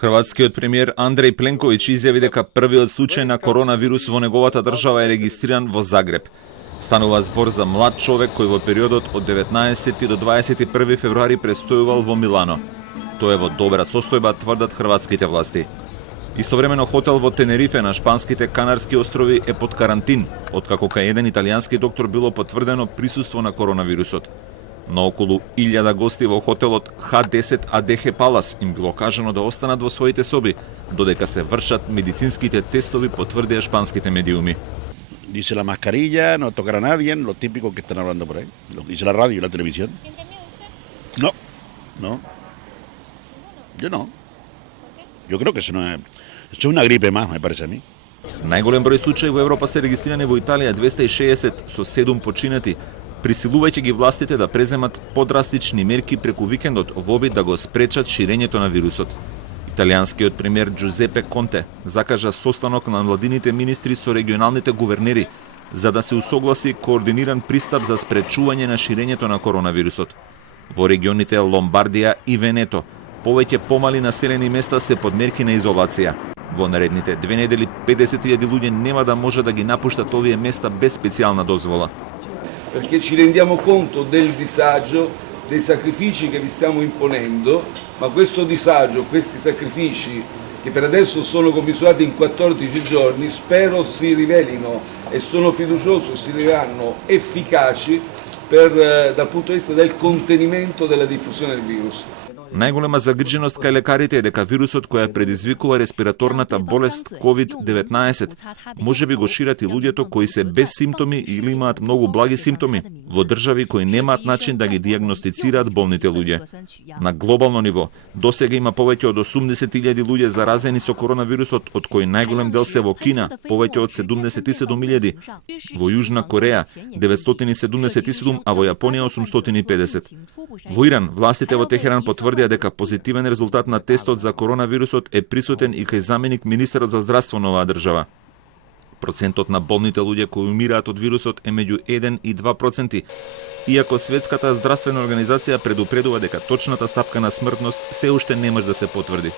Хрватскиот премиер Андреј Пленковиќ изјави дека првиот случај на коронавирус во неговата држава е регистриран во Загреб. Станува збор за млад човек кој во периодот од 19 до 21 февруари престојувал во Милано. Тој е во добра состојба, тврдат хрватските власти. Истовремено хотел во Тенерифе на шпанските Канарски острови е под карантин, откако кај еден италијански доктор било потврдено присуство на коронавирусот. На околу 1000 гости во хотелот H10 ADH Palace им било кажано да останат во своите соби, додека се вршат медицинските тестови, потврдија шпанските медиуми. Dice la mascarilla, no tocar a nadie, lo típico que están hablando por ahí. Lo dice la radio y la televisión. No, no. Yo no. Yo creo que eso es una gripe más, me parece a mí. Најголем број случаи во Европа се регистрирани во Италија, 260 со 7 починати, присилувајќи ги властите да преземат подрастични мерки преку викендот во обид да го спречат ширењето на вирусот. Италијанскиот премиер Джузепе Конте закажа состанок на владините министри со регионалните гувернери за да се усогласи координиран пристап за спречување на ширењето на коронавирусот. Во регионите Ломбардија и Венето повеќе помали населени места се под мерки на изолација. Во наредните 2 недели 50.000 луѓе нема да може да ги напуштат овие места без специјална дозвола. Perché ci rendiamo conto del disagio, dei sacrifici che vi stiamo imponendo, ma questo disagio, questi sacrifici che per adesso sono commisurati in 14 giorni, spero si rivelino e sono fiducioso si riveleranno efficaci dal punto di vista del contenimento della diffusione del virus. Најголема загриженост кај лекарите е дека вирусот која предизвикува респираторната болест COVID-19 може би го шират и луѓето кои се без симптоми или имаат многу благи симптоми во држави кои немаат начин да ги дијагностицираат болните луѓе. На глобално ниво, досега има повеќе од 80.000 луѓе заразени со коронавирусот, од кои најголем дел се во Кина, повеќе од 77.000, во Јужна Кореја 977, а во Јапонија 850. Во Иран, властите во Техеран потврдија дека позитивен резултат на тестот за коронавирусот е присутен и кај заменик министерот за здравство на оваа држава. Процентот на болните луѓе кои умираат од вирусот е меѓу 1 и 2%, иако Светската здравствена организација предупредува дека точната стапка на смртност се уште не може да се потврди.